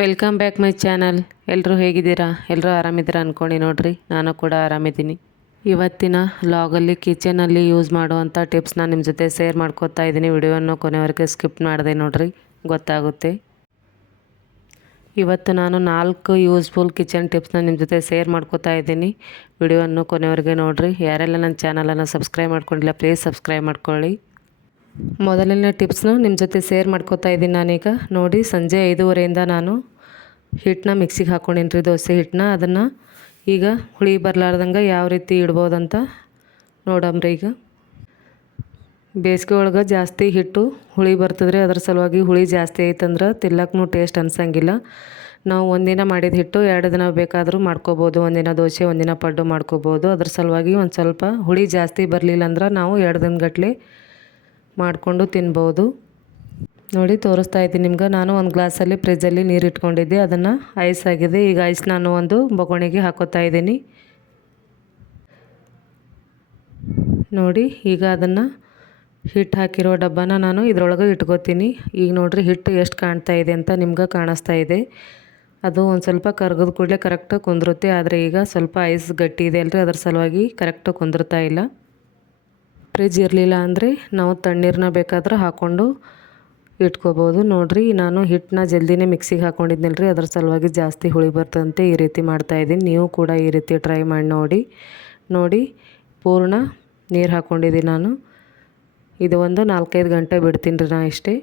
Welcome back my channel ಎಲ್ಲರೂ ಹೇಗಿದ್ದೀರಾ? ಎಲ್ಲರೂ ಆರಾಮಿದ್ದೀರಾ ಅಂದ್ಕೊಂಡು ನೋಡಿರಿ. ನಾನು ಕೂಡ ಆರಾಮಿದ್ದೀನಿ. ಇವತ್ತಿನ ಲಾಗಲ್ಲಿ ಕಿಚನಲ್ಲಿ ಯೂಸ್ ಮಾಡುವಂಥ ಟಿಪ್ಸ್ನ ನಿಮ್ಮ ಜೊತೆ ಶೇರ್ ಮಾಡ್ಕೊತಾ ಇದ್ದೀನಿ. ವಿಡಿಯೋವನ್ನು ಕೊನೆವರೆಗೆ ಸ್ಕಿಪ್ ಮಾಡಿದೆ ನೋಡಿರಿ. ಗೊತ್ತಾಗುತ್ತೆ. ಇವತ್ತು ನಾನು ನಾಲ್ಕು ಯೂಸ್ಫುಲ್ ಕಿಚನ್ ಟಿಪ್ಸ್ನ ನಿಮ್ಮ ಜೊತೆ ಶೇರ್ ಮಾಡ್ಕೋತಾ ಇದ್ದೀನಿ. ವಿಡಿಯೋವನ್ನು ಕೊನೆವರೆಗೆ ನೋಡಿರಿ. ಯಾರೆಲ್ಲ ನನ್ನ ಚಾನಲನ್ನು ಸಬ್ಸ್ಕ್ರೈಬ್ ಮಾಡ್ಕೊಂಡಿಲ್ಲ ಪ್ಲೀಸ್ ಸಬ್ಸ್ಕ್ರೈಬ್ ಮಾಡ್ಕೊಳ್ಳಿ. ಮೊದಲನೇ ಟಿಪ್ಸ್ನ ನಿಮ್ಮ ಜೊತೆ ಸೇರ್ ಮಾಡ್ಕೋತಾ ಇದ್ದೀನಿ ನಾನೀಗ. ನೋಡಿ, ಸಂಜೆ ಐದೂವರೆಯಿಂದ ನಾನು ಹಿಟ್ಟನ್ನ ಮಿಕ್ಸಿಗೆ ಹಾಕ್ಕೊಂಡಿನ್ರಿ ದೋಸೆ ಹಿಟ್ಟನ್ನ. ಅದನ್ನು ಈಗ ಹುಳಿ ಬರಲಾರ್ದಂಗೆ ಯಾವ ರೀತಿ ಇಡ್ಬೋದಂತ ನೋಡಮ್ರಿ ಈಗ. ಬೇಸಿಗೆ ಒಳಗೆ ಜಾಸ್ತಿ ಹಿಟ್ಟು ಹುಳಿ ಬರ್ತದ್ರಿ ಅದ್ರ ಸಲುವಾಗಿ ಹುಳಿ ಜಾಸ್ತಿ ಐತಂದ್ರೆ ತಿಲ್ಲಕ್ಕೂ ಟೇಸ್ಟ್ ಅನ್ಸಂಗಿಲ್ಲ. ನಾವು ಒಂದಿನ ಮಾಡಿದ ಹಿಟ್ಟು ಎರಡು ದಿನ ಬೇಕಾದರೂ ಮಾಡ್ಕೋಬೋದು. ಒಂದಿನ ದೋಸೆ, ಒಂದಿನ ಪಡ್ಡು ಮಾಡ್ಕೋಬೋದು. ಅದ್ರ ಸಲುವಾಗಿ ಒಂದು ಸ್ವಲ್ಪ ಹುಳಿ ಜಾಸ್ತಿ ಬರಲಿಲ್ಲ ಅಂದ್ರೆ ನಾವು ಎರಡು ದಿನಗಟ್ಟಲೆ ಮಾಡಿಕೊಂಡು ತಿನ್ಬೋದು. ನೋಡಿ, ತೋರಿಸ್ತಾ ಇದ್ದೀನಿ ನಿಮ್ಗೆ. ನಾನು ಒಂದು ಗ್ಲಾಸಲ್ಲಿ ಫ್ರಿಜ್ಜಲ್ಲಿ ನೀರು ಇಟ್ಕೊಂಡಿದ್ದೆ ಅದನ್ನು ಐಸ್ ಆಗಿದೆ. ಈಗ ಐಸ್ ನಾನು ಒಂದು ಬೊಗಣಿಗೆ ಹಾಕೋತಾ ಇದ್ದೀನಿ. ನೋಡಿ, ಈಗ ಅದನ್ನು ಹಿಟ್ಟು ಹಾಕಿರೋ ಡಬ್ಬನ ನಾನು ಇದರೊಳಗೆ ಇಟ್ಕೋತೀನಿ. ಈಗ ನೋಡಿರಿ, ಹಿಟ್ಟು ಎಷ್ಟು ಕಾಣ್ತಾ ಇದೆ ಅಂತ ನಿಮ್ಗೆ ಕಾಣಿಸ್ತಾ ಇದೆ. ಅದು ಒಂದು ಸ್ವಲ್ಪ ಕರ್ಗದ ಕೂಡಲೇ ಕರೆಕ್ಟಾಗಿ ಕುಂದಿರುತ್ತೆ. ಆದರೆ ಈಗ ಸ್ವಲ್ಪ ಐಸ್ ಗಟ್ಟಿ ಇದೆ ಅಲ್ರಿ, ಅದ್ರ ಸಲುವಾಗಿ ಕರೆಕ್ಟಾಗಿ ಕುಂದಿರ್ತಾ ಇಲ್ಲ. ಫ್ರಿಜ್ ಇರಲಿಲ್ಲ ಅಂದರೆ ನಾವು ತಣ್ಣೀರನ್ನ ಬೇಕಾದ್ರೆ ಹಾಕ್ಕೊಂಡು ಇಟ್ಕೋಬೋದು. ನೋಡಿರಿ, ನಾನು ಹಿಟ್ಟನ್ನ ಜಲ್ದಿನೇ ಮಿಕ್ಸಿಗೆ ಹಾಕ್ಕೊಂಡಿದ್ನಲ್ಲ ರೀ ಅದ್ರ ಸಲುವಾಗಿ ಜಾಸ್ತಿ ಹುಳಿ ಬರ್ತಂತೆ ಈ ರೀತಿ ಮಾಡ್ತಾಯಿದ್ದೀನಿ ನೀವು ಕೂಡ ಈ ರೀತಿ ಟ್ರೈ ಮಾಡಿ ನೋಡಿ. ನೋಡಿ, ಪೂರ್ಣ ನೀರು ಹಾಕ್ಕೊಂಡಿದ್ದೀನಿ ನಾನು. ಇದು ಒಂದು ನಾಲ್ಕೈದು ಗಂಟೆ ಬಿಡ್ತೀನಿ ರೀ ನಾ ಇಷ್ಟೇ.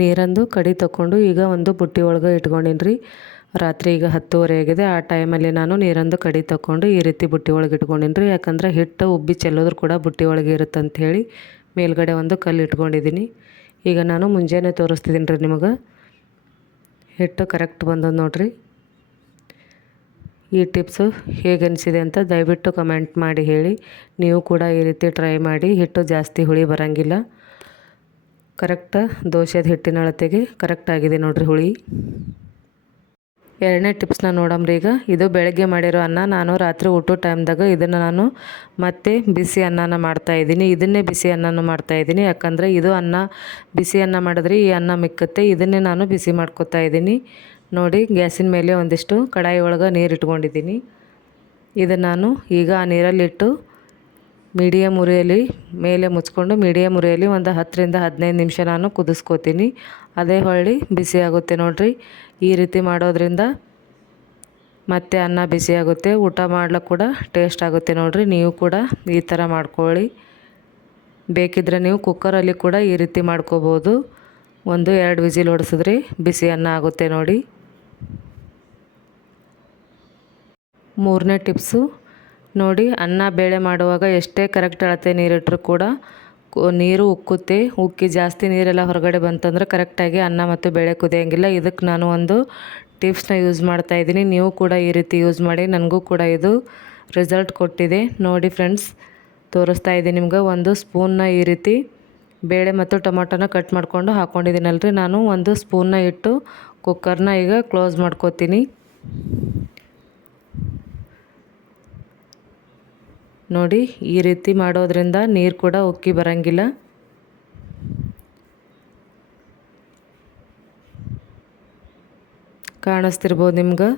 ನೀರಂದು ಕಡಿ ತಗೊಂಡು ಈಗ ಒಂದು ಬುಟ್ಟಿ ಒಳಗೆ ಇಟ್ಕೊಂಡಿನಿ ರಾತ್ರಿ ಈಗ ಹತ್ತುವರೆ ಆಗಿದೆ. ಆ ಟೈಮಲ್ಲಿ ನಾನು ನೀರಂದು ಕಡಿ ತಗೊಂಡು ಈ ರೀತಿ ಬುಟ್ಟಿ ಒಳಗೆ ಇಟ್ಕೊಂಡಿನಿ ರೀ ಯಾಕಂದ್ರೆ ಹಿಟ್ಟು ಉಬ್ಬಿ ಚೆಲ್ಲೋದ್ರು ಕೂಡ ಬುಟ್ಟಿ ಒಳಗೆ ಇರುತ್ತಂತ ಹೇಳಿ ಮೇಲ್ಗಡೆ ಒಂದು ಕಲ್ಲು ಇಟ್ಕೊಂಡಿದ್ದೀನಿ. ಈಗ ನಾನು ಮುಂಜಾನೆ ತೋರಿಸ್ತಿದ್ದೀನಿ ರೀ ನಿಮಗೆ. ಹಿಟ್ಟು ಕರೆಕ್ಟ್ ಬಂದದ್ದು ನೋಡಿರಿ. ಈ ಟಿಪ್ಸು ಹೇಗೆ ಅನಿಸಿದೆ ಅಂತ ದಯವಿಟ್ಟು ಕಮೆಂಟ್ ಮಾಡಿ ಹೇಳಿ. ನೀವು ಕೂಡ ಈ ರೀತಿ ಟ್ರೈ ಮಾಡಿ. ಹಿಟ್ಟು ಜಾಸ್ತಿ ಹುಳಿ ಬರೋಂಗಿಲ್ಲ. ಕರೆಕ್ಟ್ ದೋಸೆದ ಹಿಟ್ಟಿನ ಅಳತೆಗೆ ಕರೆಕ್ಟ್ ಆಗಿದೆ ನೋಡಿರಿ ಹುಳಿ. ಎರಡನೇ ಟಿಪ್ಸ್ನ ನೋಡಮ್ರಿ ಈಗ. ಇದು ಬೆಳಗ್ಗೆ ಮಾಡಿರೋ ಅನ್ನ. ನಾನು ರಾತ್ರಿ ಊಟ ಟೈಮ್ದಾಗ ಇದನ್ನು ನಾನು ಮತ್ತೆ ಬಿಸಿ ಅನ್ನನ ಮಾಡ್ತಾಯಿದ್ದೀನಿ ಇದನ್ನೇ ಬಿಸಿ ಅನ್ನನ ಮಾಡ್ತಾಯಿದ್ದೀನಿ ಯಾಕಂದರೆ ಇದು ಅನ್ನ, ಬಿಸಿ ಅನ್ನ ಮಾಡಿದ್ರೆ ಈ ಅನ್ನ ಮಿಕ್ಕತ್ತೆ. ಇದನ್ನೇ ನಾನು ಬಿಸಿ ಮಾಡ್ಕೊತಾ ಇದ್ದೀನಿ. ನೋಡಿ, ಗ್ಯಾಸಿನ ಮೇಲೆ ಒಂದಿಷ್ಟು ಕಡಾಯಿ ಒಳಗೆ ನೀರು ಇಟ್ಕೊಂಡಿದ್ದೀನಿ. ಇದು ನಾನು ಈಗ ಆ ನೀರಲ್ಲಿಟ್ಟು ಮೀಡಿಯಮ್ ಉರಿಯಲ್ಲಿ, ಮೇಲೆ ಮುಚ್ಕೊಂಡು ಮೀಡಿಯಮ್ ಉರಿಯಲ್ಲಿ ಒಂದು ಹತ್ತರಿಂದ ಹದಿನೈದು ನಿಮಿಷ ನಾನು ಕುದಿಸ್ಕೋತೀನಿ. ಅದೇ ಹೊಳ್ಳಿ ಬಿಸಿ ಆಗುತ್ತೆ ನೋಡಿರಿ. ಈ ರೀತಿ ಮಾಡೋದ್ರಿಂದ ಮತ್ತೆ ಅನ್ನ ಬಿಸಿ ಆಗುತ್ತೆ. ಊಟ ಮಾಡ್ಲಿಕ್ಕೆ ಕೂಡ ಟೇಸ್ಟ್ ಆಗುತ್ತೆ ನೋಡಿರಿ. ನೀವು ಕೂಡ ಈ ಥರ ಮಾಡ್ಕೊಳ್ಳಿ. ಬೇಕಿದ್ರೆ ನೀವು ಕುಕ್ಕರಲ್ಲಿ ಕೂಡ ಈ ರೀತಿ ಮಾಡ್ಕೋಬೋದು. ಒಂದು ಎರಡು ವಿಜಿಲ್ ಹೊಡೆಸಿದ್ರಿ ಬಿಸಿ ಅನ್ನ ಆಗುತ್ತೆ ನೋಡಿ. ಮೂರನೇ ಟಿಪ್ಸು ನೋಡಿ ಅನ್ನ ಬೇಳೆ ಮಾಡುವಾಗ ಎಷ್ಟೇ ಕರೆಕ್ಟ್ ಅಳತೆ ನೀರಿಟ್ಟರು ಕೂಡ ನೀರು ಉಕ್ಕುತ್ತೆ, ಉಕ್ಕಿ ಜಾಸ್ತಿ ನೀರೆಲ್ಲ ಹೊರಗಡೆ ಬಂತಂದ್ರೆ ಕರೆಕ್ಟಾಗಿ ಅನ್ನ ಮತ್ತು ಬೇಳೆ ಕುದಿಯೋಂಗಿಲ್ಲ. ಇದಕ್ಕೆ ನಾನು ಒಂದು ಟಿಪ್ಸ್ನ ಯೂಸ್ ಮಾಡ್ತಾ ಇದ್ದೀನಿ. ನೀವು ಕೂಡ ಈ ರೀತಿ ಯೂಸ್ ಮಾಡಿ, ನನಗೂ ಕೂಡ ಇದು ರಿಸಲ್ಟ್ ಕೊಟ್ಟಿದೆ. ನೋಡಿ ಫ್ರೆಂಡ್ಸ್ ತೋರಿಸ್ತಾ ಇದ್ದೀನಿ ನಿಮ್ಗೆ ಒಂದು ಸ್ಪೂನ್ನ ಈ ರೀತಿ ಬೇಳೆ ಮತ್ತು ಟೊಮೊಟೊನ ಕಟ್ ಮಾಡಿಕೊಂಡು ಹಾಕ್ಕೊಂಡಿದ್ದೀನಲ್ರಿ ನಾನು ಒಂದು ಸ್ಪೂನ್ನ ಇಟ್ಟು ಕುಕ್ಕರ್ನ ಈಗ ಕ್ಲೋಸ್ ಮಾಡ್ಕೋತೀನಿ. ನೋಡಿ, ಈ ರೀತಿ ಮಾಡೋದ್ರಿಂದ ನೀರು ಕೂಡ ಉಕ್ಕಿ ಬರಂಗಿಲ್ಲ. ಕಾಣಿಸ್ತಿರ್ಬೋದು ನಿಮ್ಗೆ?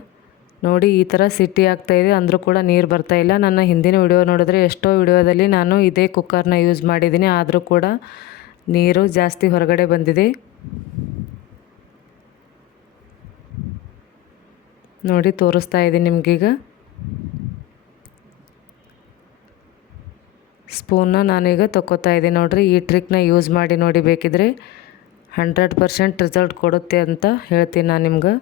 ನೋಡಿ, ಈ ಥರ ಸಿಟಿ ಆಗ್ತಾಯಿದೆ ಅಂದರೂ ಕೂಡ ನೀರು ಬರ್ತಾಯಿಲ್ಲ ನನ್ನ ಹಿಂದಿನ ವಿಡಿಯೋ ನೋಡಿದ್ರೆ ಎಷ್ಟೋ ವಿಡಿಯೋದಲ್ಲಿ ನಾನು ಇದೇ ಕುಕ್ಕರ್ನ ಯೂಸ್ ಮಾಡಿದ್ದೀನಿ, ಆದರೂ ಕೂಡ ನೀರು ಜಾಸ್ತಿ ಹೊರಗಡೆ ಬಂದಿದೆ. ನೋಡಿ, ತೋರಿಸ್ತಾ ಇದ್ದೀನಿ ನಿಮಗೀಗ. ಸ್ಪೂನ್ನ ನಾನೀಗ ತೊಗೋತಾ ಇದ್ದೀನಿ. ನೋಡಿರಿ, ಈ ಟ್ರಿಕ್ನ ಯೂಸ್ ಮಾಡಿ ನೋಡಿ ಬೇಕಿದ್ರೆ ಹಂಡ್ರೆಡ್ ಪರ್ಸೆಂಟ್ ರಿಸಲ್ಟ್ ಕೊಡುತ್ತೆ ಅಂತ ಹೇಳ್ತೀನಿ ನಾನು ನಿಮ್ಗೆ.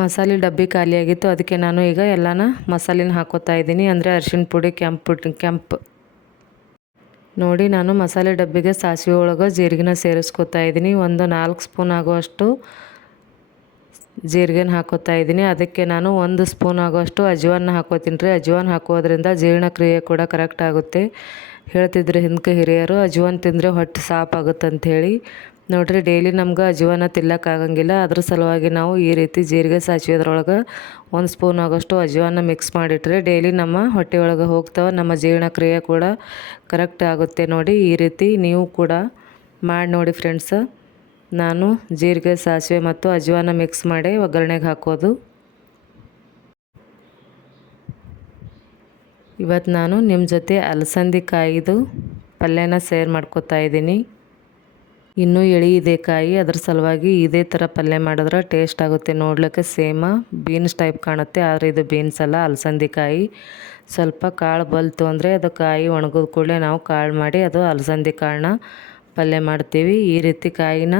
ಮಸಾಲೆ ಡಬ್ಬಿ ಖಾಲಿಯಾಗಿತ್ತು, ಅದಕ್ಕೆ ನಾನು ಈಗ ಎಲ್ಲನ ಮಸಾಲಿನ ಹಾಕೋತಾ ಇದ್ದೀನಿ. ಅಂದರೆ ಅರಿಶಿಣ ಪುಡಿ, ಕೆಂಪು ಕೆಂಪು. ನೋಡಿ, ನಾನು ಮಸಾಲೆ ಡಬ್ಬಿಗೆ ಸಾಸಿವೆ ಒಳಗೆ, ಜೀರಿಗೆನ ಸೇರಿಸ್ಕೊತಾ ಇದ್ದೀನಿ. ಒಂದು ನಾಲ್ಕು ಸ್ಪೂನ್ ಆಗುವಷ್ಟು ಜೀರಿಗೆನ ಹಾಕೋತಾ ಇದ್ದೀನಿ. ಅದಕ್ಕೆ ನಾನು ಒಂದು ಸ್ಪೂನ್ ಆಗೋಷ್ಟು ಅಜ್ವಾನ ಹಾಕೋತೀನಿ ರೀ. ಅಜ್ವಾನ್ ಹಾಕೋದ್ರಿಂದ ಜೀರ್ಣಕ್ರಿಯೆ ಕೂಡ ಕರೆಕ್ಟ್ ಆಗುತ್ತೆ. ಹೇಳ್ತಿದ್ರು ಹಿಂದಕ್ಕೆ ಹಿರಿಯರು, ಅಜ್ವಾನ್ ತಿಂದರೆ ಹೊಟ್ಟೆ ಸಾಪ್ ಆಗುತ್ತೆ ಅಂಥೇಳಿ ನೋಡಿರಿ ಡೈಲಿ ನಮ್ಗೆ ಅಜ್ವಾನ ತಿಲ್ಲಕ್ಕಾಗಂಗಿಲ್ಲ ಅದ್ರ ಸಲುವಾಗಿ ನಾವು ಈ ರೀತಿ ಜೀರಿಗೆ ಸಾಸಿವೆ ಅದ್ರೊಳಗೆ ಒಂದು ಸ್ಪೂನ್ ಆಗೋಷ್ಟು ಅಜ್ವಾನ ಮಿಕ್ಸ್ ಮಾಡಿಟ್ರೆ ಡೈಲಿ ನಮ್ಮ ಹೊಟ್ಟೆ ಒಳಗೆ ಹೋಗ್ತಾವೆ. ನಮ್ಮ ಜೀರ್ಣಕ್ರಿಯೆ ಕೂಡ ಕರೆಕ್ಟ್ ಆಗುತ್ತೆ ನೋಡಿ. ಈ ರೀತಿ ನೀವು ಕೂಡ ಮಾಡಿ ನೋಡಿ ಫ್ರೆಂಡ್ಸ ನಾನು ಜೀರಿಗೆ, ಸಾಸಿವೆ ಮತ್ತು ಅಜ್ವಾನ ಮಿಕ್ಸ್ ಮಾಡಿ ಒಗ್ಗರಣೆಗೆ ಹಾಕೋದು. ಇವತ್ತು ನಾನು ನಿಮ್ಮ ಜೊತೆ ಅಲಸಂದಿ ಕಾಯಿದು ಪಲ್ಯನ ಸೇರ್ ಮಾಡ್ಕೋತಾ ಇದ್ದೀನಿ. ಇನ್ನೂ ಎಳಿ ಇದೆ ಕಾಯಿ, ಅದ್ರ ಸಲುವಾಗಿ ಇದೇ ಥರ ಪಲ್ಯ ಮಾಡಿದ್ರೆ ಟೇಸ್ಟ್ ಆಗುತ್ತೆ. ನೋಡ್ಲಿಕ್ಕೆ ಸೇಮ ಬೀನ್ಸ್ ಟೈಪ್ ಕಾಣುತ್ತೆ, ಆದರೆ ಇದು ಬೀನ್ಸ್ ಅಲ್ಲ, ಅಲಸಂದಿ ಕಾಯಿ. ಸ್ವಲ್ಪ ಕಾಳು ಬಲ್ತು ಅಂದರೆ ಅದು ಕಾಯಿ ಒಣಗಿದ ಕೂಡಲೇ ನಾವು ಕಾಳು ಮಾಡಿ ಅದು ಅಲಸಂದಿ ಕಾಳನ್ನ ಪಲ್ಯ ಮಾಡ್ತೀವಿ. ಈ ರೀತಿ ಕಾಯಿನ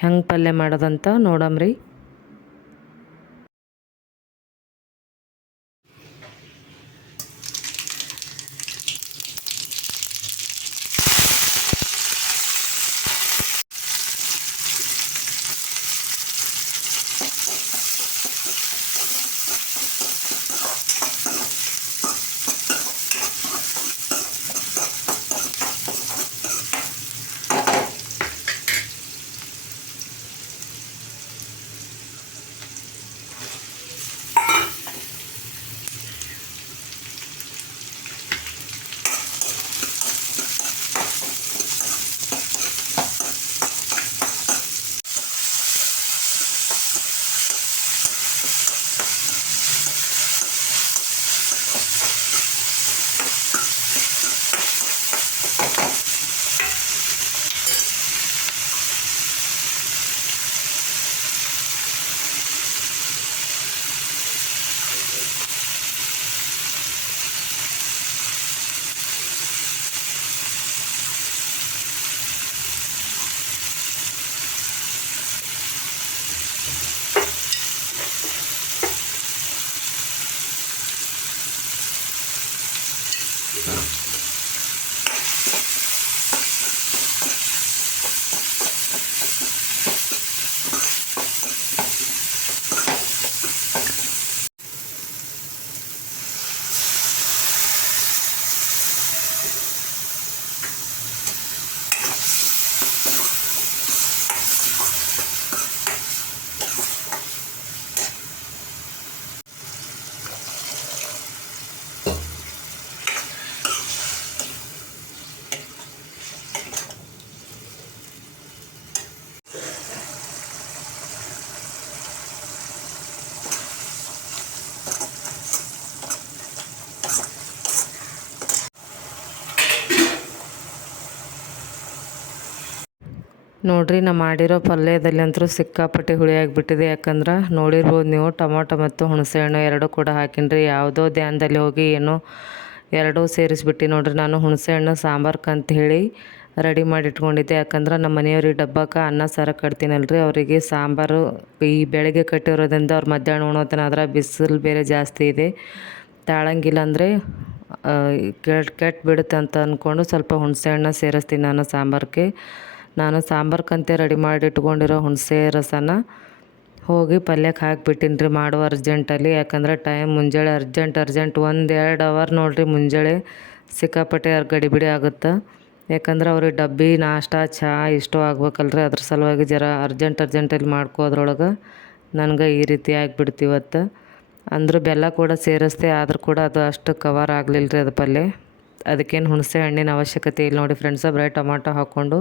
ಹೆಂಗೆ ಪಲ್ಯ ಮಾಡೋದಂತ ನೋಡಮ್ರಿ. Yeah. ನೋಡ್ರಿ, ನಾ ಮಾಡಿರೋ ಪಲ್ಯದಲ್ಲಿ ಅಂತೂ ಸಿಕ್ಕಾಪಟ್ಟೆ ಹುಳಿ ಆಗಿಬಿಟ್ಟಿದೆ. ಯಾಕಂದ್ರೆ ನೋಡಿರ್ಬೋದು ನೀವು, ಟೊಮೊಟೊ ಮತ್ತು ಹುಣಸೆಹಣ್ಣು ಎರಡೂ ಕೂಡ ಹಾಕಿನ್ರಿ. ಯಾವುದೋ ಧ್ಯಾನದಲ್ಲಿ ಹೋಗಿ ಏನೋ ಎರಡೂ ಸೇರಿಸ್ಬಿಟ್ಟು ನೋಡ್ರಿ. ನಾನು ಹುಣಸೆಹಣ್ಣು ಸಾಂಬಾರ್ಕ್ ಅಂತ ಹೇಳಿ ರೆಡಿ ಮಾಡಿ ಇಟ್ಕೊಂಡಿದ್ದೆ ಯಾಕಂದ್ರೆ ನಮ್ಮ ಮನೆಯವ್ರಿಗೆ ಡಬ್ಬಕ್ಕೆ ಅನ್ನ, ಸಾರ ಕಟ್ತೀನಲ್ರಿ. ಅವರಿಗೆ ಸಾಂಬಾರು ಈ ಬೆಳಗ್ಗೆ ಕಟ್ಟಿರೋದ್ರಿಂದ ಅವ್ರು ಮಧ್ಯಾಹ್ನ ಉಣೋತನ ಆದ್ರೆ ಬಿಸಿಲು ಬೇರೆ ಜಾಸ್ತಿ ಇದೆ. ತಾಳಂಗಿಲ್ಲ ಅಂದರೆ ಕೆಟ್ಟು ಕೆಟ್ಟು ಬಿಡುತ್ತೆ ಅಂತ ಅಂದ್ಕೊಂಡು ಸ್ವಲ್ಪ ಹುಣಸೆಹಣ್ಣ ಸೇರಿಸ್ತೀನಿ ನಾನು ಸಾಂಬಾರ್ಗೆ ನಾನು ಸಾಂಬಾರ್ಕಂತೆ ರೆಡಿ ಮಾಡಿ ಇಟ್ಕೊಂಡಿರೋ ಹುಣಸೆ ರಸನ ಹೋಗಿ ಪಲ್ಯಕ್ಕೆ ಹಾಕಿಬಿಟ್ಟಿನಿ ರೀ. ಮಾಡುವ ಅರ್ಜೆಂಟಲ್ಲಿ, ಯಾಕಂದ್ರೆ ಟೈಮ್ ಮುಂಜಾನೆ ಅರ್ಜೆಂಟ್ ಅರ್ಜೆಂಟ್ ಒಂದು ಎರಡು ಅವರ್ ನೋಡಿರಿ ಮುಂಜಾನೆ ಸಿಕ್ಕಾಪಟ್ಟೆ ಗಡಿಬಿಡಿ ಆಗುತ್ತೆ. ಯಾಕಂದ್ರೆ ಅವ್ರಿಗೆ ಡಬ್ಬಿ, ನಾಷ್ಟ ಚಹಾ ಇಷ್ಟು ಆಗ್ಬೇಕಲ್ರಿ. ಅದ್ರ ಸಲುವಾಗಿ ಜರ ಅರ್ಜೆಂಟ್, ಅರ್ಜೆಂಟಲ್ಲಿ ಮಾಡ್ಕೋದ್ರೊಳಗೆ ನನಗೆ ಈ ರೀತಿ ಆಗಿಬಿಡ್ತಿವತ್ತು ಅಂದರೂ ಬೆಲ್ಲ ಕೂಡ ಸೇರಿಸ್ದೆ, ಆದರೂ ಕೂಡ ಅದು ಅಷ್ಟು ಕವರ್ ಆಗಲಿಲ್ಲ ರೀ ಅದು ಪಲ್ಯ. ಅದಕ್ಕೇನು ಹುಣಸೆ ಹಣ್ಣಿನ ಅವಶ್ಯಕತೆ ಇಲ್ಲ ನೋಡಿ ಫ್ರೆಂಡ್ಸ ಬರೀ ಟೊಮಾಟೊ ಹಾಕ್ಕೊಂಡು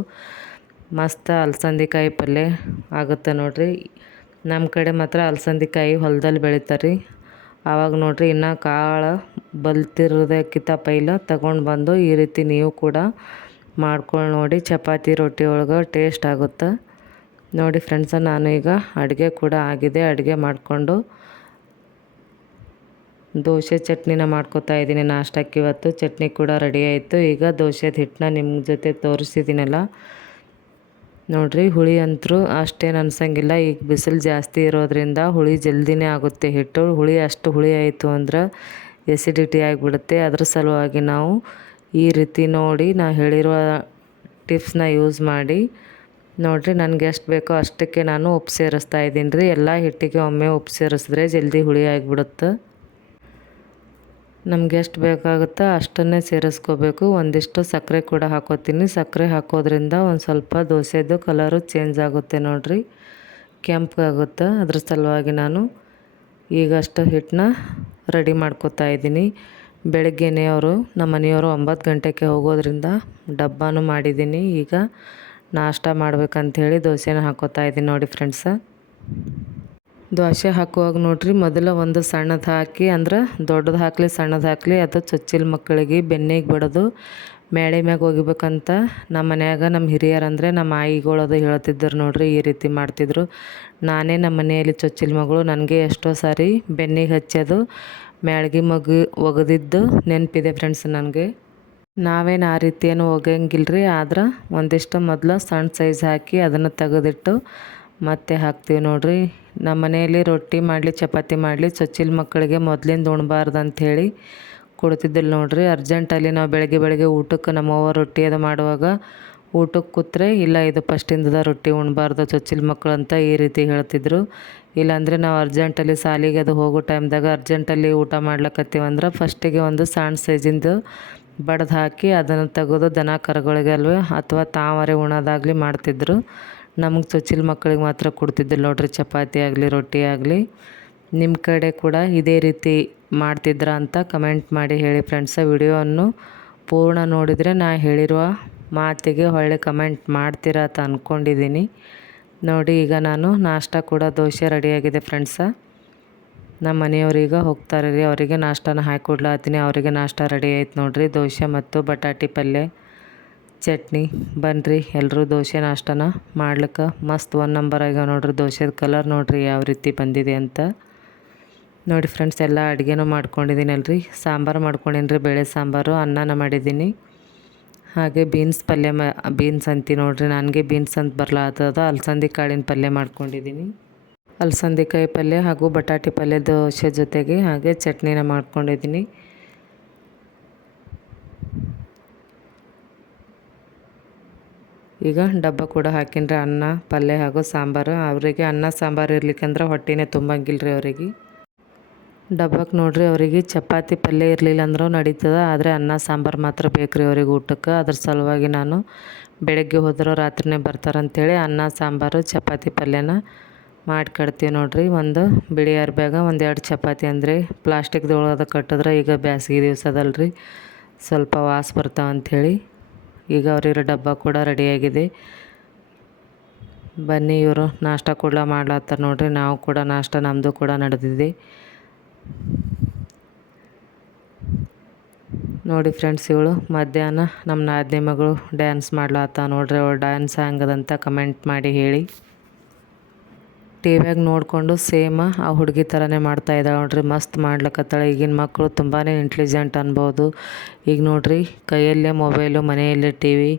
ಮಸ್ತ್ ಅಲಸಂದಿಕಾಯಿ ಪಲ್ಯ ಆಗುತ್ತೆ ನೋಡಿರಿ. ನಮ್ಮ ಕಡೆ ಮಾತ್ರ ಅಲಸಂದಿಕಾಯಿ ಹೊಲದಲ್ಲಿ ಬೆಳಿತಾರೆ ರೀ ಆವಾಗ ನೋಡಿರಿ ಇನ್ನು ಕಾಳು ಬಲ್ತಿರೋದಕ್ಕಿಂತ ಪೈಲ ತಗೊಂಡು ಬಂದು ಈ ರೀತಿ ನೀವು ಕೂಡ ಮಾಡ್ಕೊಂಡು ನೋಡಿ ಚಪಾತಿ ರೊಟ್ಟಿ ಒಳಗೆ ಟೇಸ್ಟ್ ಆಗುತ್ತೆ. ನೋಡಿ ಫ್ರೆಂಡ್ಸ, ನಾನು ಈಗ ಅಡುಗೆ ಕೂಡ ಆಗಿದೆ. ಅಡುಗೆ ಮಾಡಿಕೊಂಡು ದೋಸೆ ಚಟ್ನಿನ ಮಾಡ್ಕೋತಾ ಇದ್ದೀನಿ. ನಾಷ್ಟಕ್ಕೆ ಇವತ್ತು ಚಟ್ನಿ ಕೂಡ ರೆಡಿ ಆಯಿತು. ಈಗ ದೋಸೆದ ಹಿಟ್ಟನ್ನ ನಿಮ್ಮ ಜೊತೆ ತೋರಿಸಿದ್ದೀನಲ್ಲ ನೋಡಿರಿ ಹುಳಿ ಅಂತೂ ಅಷ್ಟೇನು ಅನ್ಸಂಗಿಲ್ಲ, ಈಗ ಬಿಸಿಲು ಜಾಸ್ತಿ ಇರೋದ್ರಿಂದ ಹುಳಿ ಜಲ್ದಿನೇ ಆಗುತ್ತೆ ಹಿಟ್ಟು. ಹುಳಿ ಅಷ್ಟು ಹುಳಿ ಆಯಿತು ಅಂದ್ರೆ ಎಸಿಡಿಟಿ ಆಗಿಬಿಡುತ್ತೆ. ಅದ್ರ ಸಲುವಾಗಿ ನಾವು ಈ ರೀತಿ ನೋಡಿ ನಾ ಹೇಳಿರುವ ಟಿಪ್ಸ್ನ ಯೂಸ್ ಮಾಡಿ. ನೋಡಿರಿ ನನಗೆ ಎಷ್ಟು ಬೇಕೋ ಅಷ್ಟಕ್ಕೆ ನಾನು ಉಪ್ಪು ಸೇರಿಸ್ತಾ ಇದ್ದೀನಿ ರೀ. ಎಲ್ಲ ಹಿಟ್ಟಿಗೆ ಒಮ್ಮೆ ಉಪ್ಪು ಸೇರಿಸಿದ್ರೆ ಜಲ್ದಿ ಹುಳಿ ಆಗಿಬಿಡುತ್ತೆ. ನಮ್ಗೆ ಎಷ್ಟು ಬೇಕಾಗುತ್ತೋ ಅಷ್ಟನ್ನೇ ಸೇರಿಸ್ಕೋಬೇಕು. ಒಂದಿಷ್ಟು ಸಕ್ಕರೆ ಕೂಡ ಹಾಕೋತೀನಿ. ಸಕ್ಕರೆ ಹಾಕೋದ್ರಿಂದ ಒಂದು ಸ್ವಲ್ಪ ದೋಸೆದು ಕಲರು ಚೇಂಜ್ ಆಗುತ್ತೆ ನೋಡಿರಿ. ಕೆಂಪಾಗುತ್ತೆ ಅದ್ರ ಸಲುವಾಗಿ ನಾನು ಈಗಷ್ಟು ಹಿಟ್ಟನ್ನ ರೆಡಿ ಮಾಡ್ಕೋತಾ ಇದ್ದೀನಿ. ಬೆಳಗ್ಗೆನೇ ಅವರು ನಮ್ಮ ಮನೆಯವರು ಒಂಬತ್ತು ಗಂಟೆಗೆ ಹೋಗೋದ್ರಿಂದ ಡಬ್ಬನೂ ಮಾಡಿದ್ದೀನಿ. ಈಗ ನಾಷ್ಟ ಮಾಡ್ಬೇಕಂಥೇಳಿ ದೋಸೆನ ಹಾಕೋತಾ ಇದ್ದೀನಿ ನೋಡಿ ಫ್ರೆಂಡ್ಸ ದೋಸೆ ಹಾಕುವಾಗ ನೋಡ್ರಿ, ಮೊದಲು ಒಂದು ಸಣ್ಣದು ಹಾಕಿ ಅಂದ್ರೆ ದೊಡ್ಡದು ಹಾಕಲಿ, ಸಣ್ಣದು ಹಾಕಲಿ, ಅದು ಚೊಚ್ಚಿಲ್ ಮಕ್ಕಳಿಗೆ ಬೆನ್ನಿಗೆ ಬಿಡೋದು. ಮೇಳೆ ಮ್ಯಾಗ ಒಗಿಬೇಕಂತ ನಮ್ಮ ಮನ್ಯಾಗ ನಮ್ಮ ಹಿರಿಯರಂದರೆ ನಮ್ಮ ಆಯಿಗಳದು ಹೇಳ್ತಿದ್ರು ನೋಡ್ರಿ, ಈ ರೀತಿ ಮಾಡ್ತಿದ್ರು. ನಾನೇ ನಮ್ಮ ಮನೆಯಲ್ಲಿ ಚೊಚ್ಚಿಲ್ ಮಗಳು, ನನಗೆ ಎಷ್ಟೋ ಸಾರಿ ಬೆನ್ನಿಗೆ ಹಚ್ಚೋದು ಮ್ಯಾಳ್ಗೆ ಮಗು ಒಗೆದಿದ್ದು ನೆನಪಿದೆ ಫ್ರೆಂಡ್ಸ್ ನನಗೆ. ನಾವೇನು ಆ ರೀತಿಯೇನು ರೀ ಆದ್ರೆ ಒಂದಿಷ್ಟು ಮೊದಲು ಸಣ್ಣ ಸೈಜ್ ಹಾಕಿ ಅದನ್ನು ತೆಗೆದಿಟ್ಟು ಮತ್ತೆ ಹಾಕ್ತೀವಿ ನೋಡ್ರಿ. ನಮ್ಮ ಮನೆಯಲ್ಲಿ ರೊಟ್ಟಿ ಮಾಡಲಿ, ಚಪಾತಿ ಮಾಡಲಿ ಚೊಚ್ಚಿಲ ಮಕ್ಕಳಿಗೆ ಮೊದಲಿಂದ ಉಣ್ಬಾರ್ದು ಅಂಥೇಳಿ ಕೊಡ್ತಿದ್ದಿಲ್ಲ ನೋಡ್ರಿ. ಅರ್ಜೆಂಟಲ್ಲಿ ನಾವು ಬೆಳಗ್ಗೆ ಬೆಳಗ್ಗೆ ಊಟಕ್ಕೆ ನಮ್ಮವ್ವ ರೊಟ್ಟಿ ಅದು ಮಾಡುವಾಗ ಊಟಕ್ಕೆ ಕೂತ್ರೆ, ಇಲ್ಲ ಇದು ಫಸ್ಟಿಂದದ ರೊಟ್ಟಿ ಉಣ್ಬಾರ್ದು ಚೊಚ್ಚಿಲ ಮಕ್ಕಳು ಅಂತ ಈ ರೀತಿ ಹೇಳ್ತಿದ್ರು. ಇಲ್ಲಾಂದರೆ ನಾವು ಅರ್ಜೆಂಟಲ್ಲಿ ಸಾಲಿಗೆ ಅದು ಹೋಗೋ ಟೈಮ್ದಾಗ ಅರ್ಜೆಂಟಲ್ಲಿ ಊಟ ಮಾಡ್ಲಕತ್ತೀವಂದ್ರೆ ಫಸ್ಟಿಗೆ ಒಂದು ಸಣ್ಣ ಸೈಜಿಂದು ಬಡ್ದು ಹಾಕಿ ಅದನ್ನು ತೆಗೆದು ದನ ಕರುಗಳಿಗೆ ಅಲ್ವೇ ಅಥವಾ ತಾವರೆ ಉಣೋದಾಗಲಿ ಮಾಡ್ತಿದ್ರು. ನಮಗೆ ಚೊಚ್ಚಿಲ್ ಮಕ್ಕಳಿಗೆ ಮಾತ್ರ ಕೊಡ್ತಿದ್ದಿಲ್ಲ ನೋಡ್ರಿ, ಚಪಾತಿ ಆಗಲಿ, ರೊಟ್ಟಿ ಆಗಲಿ. ನಿಮ್ಮ ಕಡೆ ಕೂಡ ಇದೇ ರೀತಿ ಮಾಡ್ತಿದ್ರ ಅಂತ ಕಮೆಂಟ್ ಮಾಡಿ ಹೇಳಿ ಫ್ರೆಂಡ್ಸ. ವಿಡಿಯೋವನ್ನು ಪೂರ್ಣ ನೋಡಿದರೆ ನಾ ಹೇಳಿರುವ ಮಾತಿಗೆ ಒಳ್ಳೆ ಕಮೆಂಟ್ ಮಾಡ್ತೀರಾ ಅಂತ ಅಂದ್ಕೊಂಡಿದ್ದೀನಿ ನೋಡಿ, ಈಗ ನಾನು ನಾಷ್ಟ ಕೂಡ ದೋಸೆ ರೆಡಿಯಾಗಿದೆ ಫ್ರೆಂಡ್ಸ. ನಮ್ಮ ಮನೆಯವ್ರೀಗ ಹೋಗ್ತಾರೆ ರೀ, ಅವರಿಗೆ ನಾಷ್ಟಾನ ಹಾಕಿ ಕೊಡ್ಲಾತೀನಿ ಅವರಿಗೆ ನಾಷ್ಟ ರೆಡಿ ಆಯ್ತು ನೋಡಿರಿ. ದೋಸೆ ಮತ್ತು ಬಟಾಟಿ ಪಲ್ಯ. ಚಟ್ನಿ. ಬನ್ನಿರಿ ಎಲ್ಲರೂ ದೋಸೆ ನಾಷ್ಟನ ಮಾಡ್ಲಿಕ್ಕೆ. ಮಸ್ತ್ ಒನ್ ನಂಬರ್ ಆಗ್ಯಾವ ನೋಡ್ರಿ. ದೋಸೆದ ಕಲರ್ ನೋಡ್ರಿ ಯಾವ ರೀತಿ ಬಂದಿದೆ ಅಂತ. ನೋಡಿ ಫ್ರೆಂಡ್ಸ್ ಎಲ್ಲ ಅಡುಗೆನೂ ಮಾಡ್ಕೊಂಡಿದ್ದೀನಲ್ರಿ. ಸಾಂಬಾರು ಮಾಡ್ಕೊಂಡೀನಿ ರೀ ಬೇಳೆ ಸಾಂಬಾರು, ಅನ್ನನ ಮಾಡಿದ್ದೀನಿ. ಹಾಗೆ ಬೀನ್ಸ್ ಪಲ್ಯ ಮ ಬೀನ್ಸ್ ಅಂತಿ ನೋಡಿರಿ. ನನಗೆ ಬೀನ್ಸ್ ಅಂತ ಬರ್ಲಾತದ ಅಲಸಂದಿ ಕಾಳಿನ ಪಲ್ಯ ಮಾಡ್ಕೊಂಡಿದ್ದೀನಿ. ಅಲಸಂದಿಕಾಯಿ ಪಲ್ಯ ಹಾಗೂ ಬಟಾಟೆ ಪಲ್ಯ ದೋಸೆ ಜೊತೆಗೆ ಹಾಗೆ ಚಟ್ನಿನ ಮಾಡ್ಕೊಂಡಿದ್ದೀನಿ. ಈಗ ಡಬ್ಬ ಕೂಡ ಹಾಕಿನ್ರಿ, ಅನ್ನ, ಪಲ್ಯ ಹಾಗೂ ಸಾಂಬಾರು. ಅವರಿಗೆ ಅನ್ನ, ಸಾಂಬಾರು ಇರ್ಲಿಕ್ಕಂದ್ರೆ ಹೊಟ್ಟೆನೇ ತುಂಬಂಗಿಲ್ಲ ರೀ ಅವರಿಗೆ. ಡಬ್ಬಕ್ಕೆ ನೋಡ್ರಿ ಅವರಿಗೆ ಚಪಾತಿ, ಪಲ್ಯ ಇರಲಿಲ್ಲ ಅಂದ್ರೂ ನಡೀತದೆ, ಆದರೆ ಅನ್ನ, ಸಾಂಬಾರು ಮಾತ್ರ ಬೇಕು ರೀ ಅವ್ರಿಗೆ ಊಟಕ್ಕೆ. ಅದ್ರ ಸಲುವಾಗಿ ನಾನು ಬೆಳಗ್ಗೆ ಹೋದ್ರೆ ರಾತ್ರಿನೇ ಬರ್ತಾರಂತೇಳಿ ಅನ್ನ, ಸಾಂಬಾರು, ಚಪಾತಿ, ಪಲ್ಯನ ಮಾಡ್ಕೊಡ್ತೀವಿ ನೋಡ್ರಿ. ಒಂದು ಬಿಳಿ ಅರ್ಬ್ಯಾಗ ಒಂದು ಎರಡು ಚಪಾತಿ ಅಂದರೆ. ಪ್ಲಾಸ್ಟಿಕ್ದೊಳಗೆ ಕಟ್ಟಿದ್ರೆ ಈಗ ಬ್ಯಾಸಿಗೆ ದಿವಸ ಅದಲ್ರಿ ಸ್ವಲ್ಪ ವಾಸ ಬರ್ತಾವಂಥೇಳಿ ಈಗ ಅವರಿರೋ ಡಬ್ಬ ಕೂಡ ರೆಡಿಯಾಗಿದೆ ಬನ್ನಿ ಇವರು, ನಾಷ್ಟ ಕೂಡ ಮಾಡ್ಲತ್ತಾರ ನೋಡ್ರಿ, ನಾವು ಕೂಡ ನಾಷ್ಟ ನಮ್ಮದು ಕೂಡ ನಡೆದಿದೆ. ನೋಡಿ ಫ್ರೆಂಡ್ಸ್ ಇವಳು, ಮಧ್ಯಾಹ್ನ ನಮ್ಮ ನಾದಿನಿ ಮಗಳು ಡ್ಯಾನ್ಸ್ ಮಾಡ್ಲಾತ್ತ ನೋಡ್ರಿ, ಅವಳು ಡ್ಯಾನ್ಸ್ ಹ್ಯಾಂಗದಂತ ಕಮೆಂಟ್ ಮಾಡಿ ಹೇಳಿ. ಟಿ ವ್ಯಾಗ ನೋಡಿಕೊಂಡು ಸೇಮ್ ಆ ಹುಡುಗಿ ಥರನೇ ಮಾಡ್ತಾ ಇದ್ದಾಳೆ ನೋಡ್ರಿ. ಮಸ್ತ್ ಮಾಡ್ಲಕತ್ತಾಳೆ. ಈಗಿನ ಮಕ್ಕಳು ತುಂಬಾ ಇಂಟೆಲಿಜೆಂಟ್ ಅನ್ಬೋದು. ಈಗ ನೋಡ್ರಿ, ಕೈಯಲ್ಲೇ ಮೊಬೈಲು ಮನೆಯಲ್ಲೇ ಟಿ ವಿ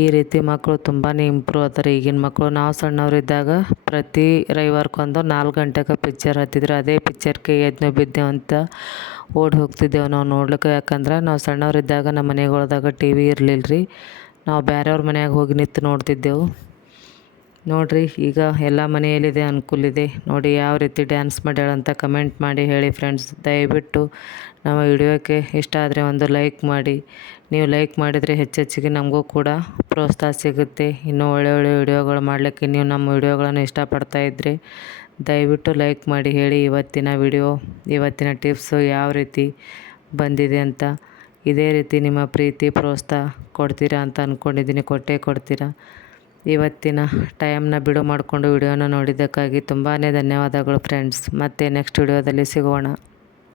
ಈ ರೀತಿ ಮಕ್ಕಳು ತುಂಬಾ ಇಂಪ್ರೂವ್ ಆತಾರೆ ಈಗಿನ ಮಕ್ಕಳು ನಾವು ಸಣ್ಣವರಿದ್ದಾಗ ಪ್ರತಿ ರವಿವಾರಕ್ಕೊಂದು ನಾಲ್ಕು ಗಂಟೆಗೆ ಪಿಕ್ಚರ್ ಹತ್ತಿದ್ರು. ಅದೇ ಪಿಕ್ಚರ್ಗೆ ಎದ್ನೋ ಬಿದ್ದೆವು ಅಂತ ಓಡಿ ಹೋಗ್ತಿದ್ದೆವು ನಾವು ನೋಡ್ಲಿಕ್ಕೆ. ಯಾಕಂದ್ರೆ ನಾವು ಸಣ್ಣವರಿದ್ದಾಗ ನಮ್ಮ ಮನೆಗಳ್ದಾಗ ಟಿ ವಿ ಇರಲಿಲ್ಲ ರೀ ನಾವು ಬೇರೆಯವ್ರ ಮನೆಯಾಗ ಹೋಗಿ ನಿಂತು ನೋಡ್ತಿದ್ದೆವು. ನೋಡಿರಿ, ಈಗ ಎಲ್ಲ ಮನೆಯಲ್ಲಿದೆ, ಅನುಕೂಲ ಇದೆ. ನೋಡಿ ಯಾವ ರೀತಿ ಡ್ಯಾನ್ಸ್ ಮಾಡ್ಯಾಳ ಅಂತ ಕಮೆಂಟ್ ಮಾಡಿ ಹೇಳಿ ಫ್ರೆಂಡ್ಸ್ ದಯವಿಟ್ಟು ನಮ್ಮ ವಿಡಿಯೋಕ್ಕೆ ಇಷ್ಟ ಆದರೆ ಒಂದು ಲೈಕ್ ಮಾಡಿ. ನೀವು ಲೈಕ್ ಮಾಡಿದರೆ ಹೆಚ್ಚೆಚ್ಚಿಗೆ ನಮಗೂ ಕೂಡ ಪ್ರೋತ್ಸಾಹ ಸಿಗುತ್ತೆ. ಇನ್ನೂ ಒಳ್ಳೆ ಒಳ್ಳೆ ವಿಡಿಯೋಗಳು ಮಾಡಲಿಕ್ಕೆ ನೀವು ನಮ್ಮ ವಿಡಿಯೋಗಳನ್ನು ಇಷ್ಟಪಡ್ತಾ ಇದ್ದರೆ ದಯವಿಟ್ಟು ಲೈಕ್ ಮಾಡಿ ಹೇಳಿ ಇವತ್ತಿನ ವಿಡಿಯೋ ಇವತ್ತಿನ ಟಿಪ್ಸು ಯಾವ ರೀತಿ ಬಂದಿದೆ ಅಂತ. ಇದೇ ರೀತಿ ನಿಮ್ಮ ಪ್ರೀತಿ, ಪ್ರೋತ್ಸಾಹ ಕೊಡ್ತೀರಾ ಅಂತ ಅಂದ್ಕೊಂಡಿದ್ದೀನಿ ಕೊಟ್ಟೇ ಕೊಡ್ತೀರಾ? ಇವತ್ತಿನ ಟೈಮ್ನ ಬಿಡು ಮಾಡಿಕೊಂಡು ವಿಡಿಯೋನ ನೋಡಿದ್ದಕ್ಕಾಗಿ ತುಂಬಾ ಧನ್ಯವಾದಗಳು ಫ್ರೆಂಡ್ಸ್ ಮತ್ತೆ ನೆಕ್ಸ್ಟ್ ವಿಡಿಯೋದಲ್ಲಿ ಸಿಗೋಣ.